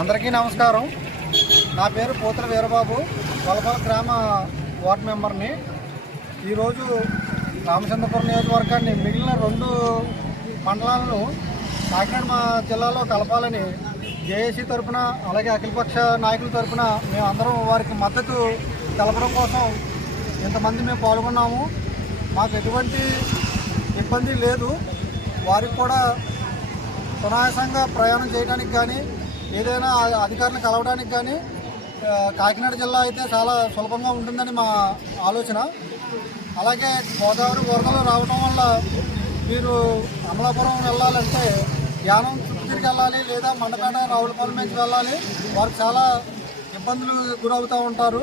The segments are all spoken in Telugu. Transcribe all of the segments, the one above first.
అందరికీ నమస్కారం. నా పేరు పోతుల వీరబాబు. కొలపాల గ్రామ వార్డు మెంబర్ని. ఈరోజు రామచంద్రపురం నియోజకవర్గాన్ని మిగిలిన రెండు మండలాలను కాకినాడ మా జిల్లాలో కలపాలని జేఏసీ తరఫున అలాగే అఖిలపక్ష నాయకుల తరఫున మేము అందరం వారికి మద్దతు తెలపడం కోసం ఇంతమంది మేము పాల్గొన్నాము. మాకు ఎటువంటి ఇబ్బంది లేదు. వారికి కూడా సునాయాసంగా ప్రయాణం చేయడానికి కానీ ఏదైనా అధికారిని కలవడానికి కానీ కాకినాడ జిల్లా అయితే చాలా సులభంగా ఉంటుందని మా ఆలోచన. అలాగే గోదావరి వరదలు రావడం వల్ల మీరు అమలాపురం వెళ్ళాలంటే యానం చుట్టూ తిరిగి వెళ్ళాలి లేదా మండపేట రావులపాలెం నుంచి వెళ్ళాలి. వారికి చాలా ఇబ్బందులు గురవుతూ ఉంటారు.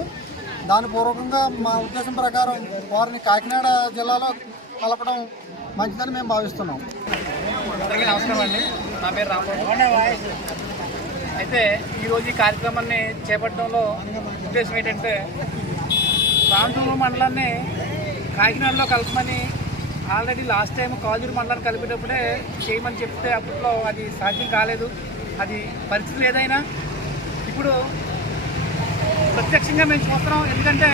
దాని పూర్వకంగా మా ఉద్దేశం ప్రకారం వారిని కాకినాడ జిల్లాలో కలపడం మంచిదని మేము భావిస్తున్నాం. నమస్కారం అండి. నా పేరు రామ్ అయితే ఈరోజు ఈ కార్యక్రమాన్ని చేపట్టడంలో ఉద్దేశం ఏంటంటే రామచంద్ర మండలాన్ని కాకినాడలో కలపమని ఆల్రెడీ లాస్ట్ టైం కాజూరు మండలాన్ని కలిపేటప్పుడే చేయమని చెప్తే అప్పట్లో అది సాధ్యం కాలేదు. అది పరిస్థితులు ఏదైనా ఇప్పుడు ప్రత్యక్షంగా మేము చూస్తున్నాం. ఎందుకంటే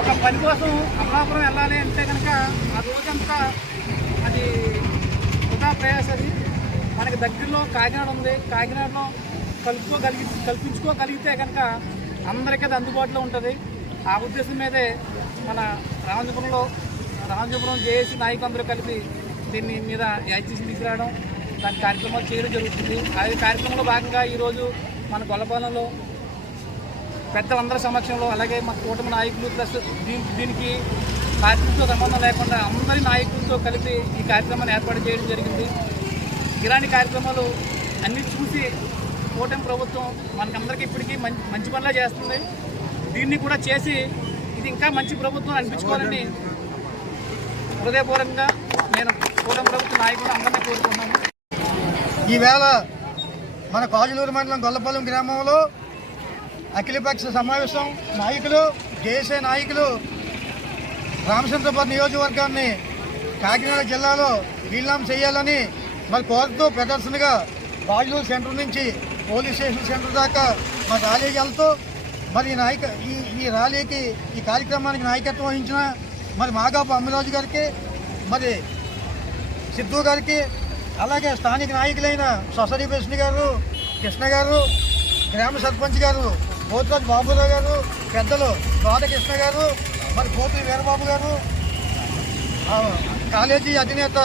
ఒక పని కోసం అమలాపురం వెళ్ళాలి అంటే కనుక ఆ రోజంతా అది వృధా ప్రయాస అది మనకి దగ్గరలో కాకినాడ ఉంది. కాకినాడలో కలుపుకోగలిగి కల్పించుకోగలిగితే కనుక అందరికీ అది అందుబాటులో ఉంటుంది. ఆ ఉద్దేశం మీదే మన రామచంద్రంలో రామచంద్రం జేఏసీ నాయకులందరూ కలిపి దీన్ని మీద యాక్టివ్స్ తీసుకురావడం దాని కార్యక్రమాలు చేయడం జరుగుతుంది. అదే కార్యక్రమంలో భాగంగా ఈరోజు మన గొల్లపాలెంలో పెద్దలందరి సమక్షంలో అలాగే మా కూటమి నాయకులు ప్లస్ దీనికి పార్టీతో సంబంధం లేకుండా అందరి నాయకులతో కలిపి ఈ కార్యక్రమాన్ని ఏర్పాటు చేయడం జరిగింది. ఇలాంటి కార్యక్రమాలు అన్ని చూసి కూటమి ప్రభుత్వం మనకందరికీ ఇప్పటికీ మంచి మంచి పనులే చేస్తుంది. దీన్ని కూడా చేసి ఇది ఇంకా మంచి ప్రభుత్వం అనిపించుకోవాలని హృదయపూర్వకంగా నేను కూటమి ప్రభుత్వ నాయకులు అందరినీ కోరుకుంటున్నాను. ఈవేళ మన కాజులూరు మండలం గొల్లపాలెం గ్రామంలో అఖిలపక్ష సమావేశం నాయకులు జేసీ నాయకులు రామచంద్రపురం నియోజకవర్గాన్ని కాకినాడ జిల్లాలో విలీనం చేయాలని మరి కోరుతూ ప్రదర్శనగా బాజులూరు సెంటర్ నుంచి పోలీస్ స్టేషన్ సెంటర్ దాకా మా ర్యాలీకి వెళ్తూ మరి ఈ నాయక ఈ ఈ ర్యాలీకి ఈ కార్యక్రమానికి నాయకత్వం వహించిన మరి మాగాపు అమ్మిరాజు గారికి మరి సిద్ధు గారికి అలాగే స్థానిక నాయకులైన సొసరీ కృష్ణ గారు కృష్ణ గారు గ్రామ సర్పంచ్ గారు పోతురాజు బాబురావు గారు పెద్దలు రాధకృష్ణ గారు మరి కోతి వీరబాబు గారు కాలేజీ అధినేత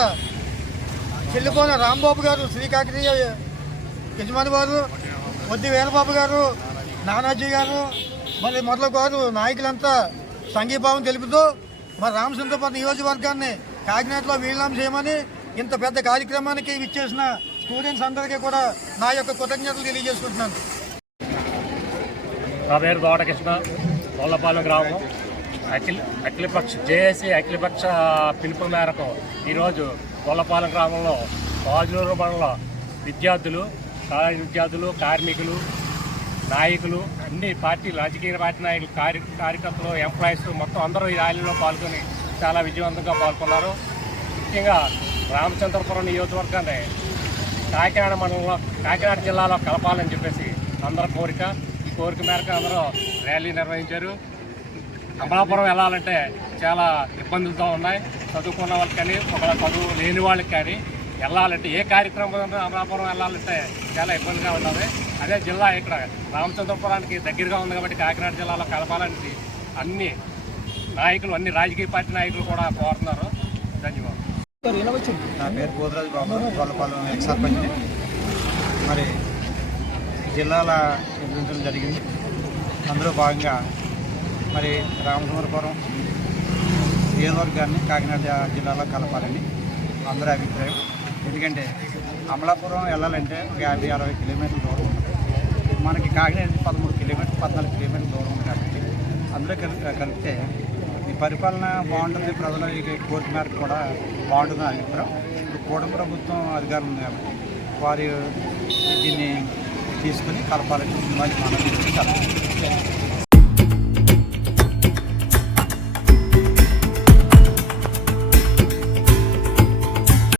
చెల్లిపోయిన రాంబాబు గారు శ్రీకాకరీయ యజమాని వారు వద్ది వీరబాబు గారు నానాజీ గారు మరి మొదలు గారు నాయకులంతా సంఘీభావం తెలుపుతూ మరి రామచంద్రపురం నియోజకవర్గాన్ని కాకినాడలో వీళ్ళం చేయమని ఇంత పెద్ద కార్యక్రమానికి ఇచ్చేసిన స్టూడెంట్స్ అందరికీ కూడా నా యొక్క కృతజ్ఞతలు తెలియజేసుకుంటున్నాను. నా పేరు తోటకృష్ణ గొల్లపాలెం గ్రామం. అఖిల అఖిలపక్ష జేఏసీ అఖిలపక్ష పిలుపు మేరకు ఈరోజు గొల్లపాలెం గ్రామంలో రాజులూరు మండలంలో విద్యార్థులు కాలేజీ విద్యార్థులు కార్మికులు నాయకులు అన్ని పార్టీ రాజకీయ పార్టీ నాయకులు కార్య కార్యకర్తలు ఎంప్లాయీస్ మొత్తం అందరూ ఈ ర్యాలీలో పాల్గొని చాలా విజయవంతంగా పాల్గొన్నారు. ముఖ్యంగా రామచంద్రపురం నియోజకవర్గాన్ని కాకినాడ మండలంలో కాకినాడ జిల్లాలో కలపాలని చెప్పేసి అందరి కోరిక. ఈ కోరిక మేరకు అందరూ ర్యాలీ నిర్వహించారు. అమలాపురం వెళ్ళాలంటే చాలా ఇబ్బందులతో ఉన్నాయి. చదువుకున్న వాళ్ళకి కానీ ఒకవేళ చదువు లేని వాళ్ళకి కానీ వెళ్ళాలంటే ఏ కార్యక్రమం అమలాపురం వెళ్ళాలంటే చాలా ఇబ్బందిగా ఉంటుంది అదే జిల్లా ఇక్కడ రామచంద్రపురానికి దగ్గరగా ఉంది కాబట్టి కాకినాడ జిల్లాలో కలపాలని అన్ని నాయకులు అన్ని రాజకీయ పార్టీ నాయకులు కూడా కోరుతున్నారు. ధన్యవాదాలు. నా పేరు గోదరాజు బాబు గొల్లపాలెం ఎక్స్ సర్పంచ్ని మరి జిల్లాల విభజించడం జరిగింది. అందులో భాగంగా మరి రామచంద్రపురం నియోజకవర్గాన్ని కాకినాడ జిల్లాలో కలపాలని అందరి అభిప్రాయం. ఎందుకంటే అమలాపురం వెళ్ళాలంటే ఒక యాభై అరవై కిలోమీటర్ల దూరం ఉంటుంది. మనకి కాకినాడ పదమూడు కిలోమీటర్లు పద్నాలుగు కిలోమీటర్ల దూరం ఉంది కాబట్టి అందులో కలి కలిపితే ఈ పరిపాలన బాగుంటుంది ప్రజల ఈ కోరిక మేరకు కూడా బాగుంటుంది అని అభిప్రాయం. ఇప్పుడు కూటమి ప్రభుత్వం అధికారం ఉంది కాబట్టి వారి దీన్ని తీసుకుని కలపాలని మంచి మనం